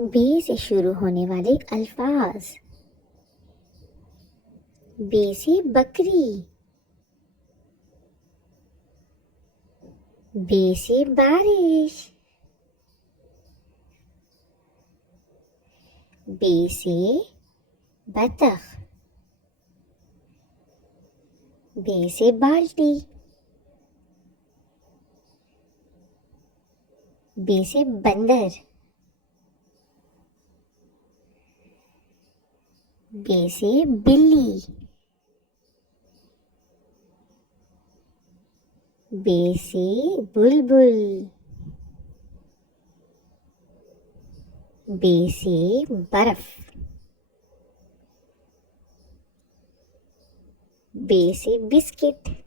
बे से शुरू होने वाले अल्फाज। बे से बकरी। बे से बारिश। बे से बतख। बे से बाल्टी। बे से बंदर। बे से बिल्ली। बे से बुलबुल। बे से बर्फ। बे से बिस्किट।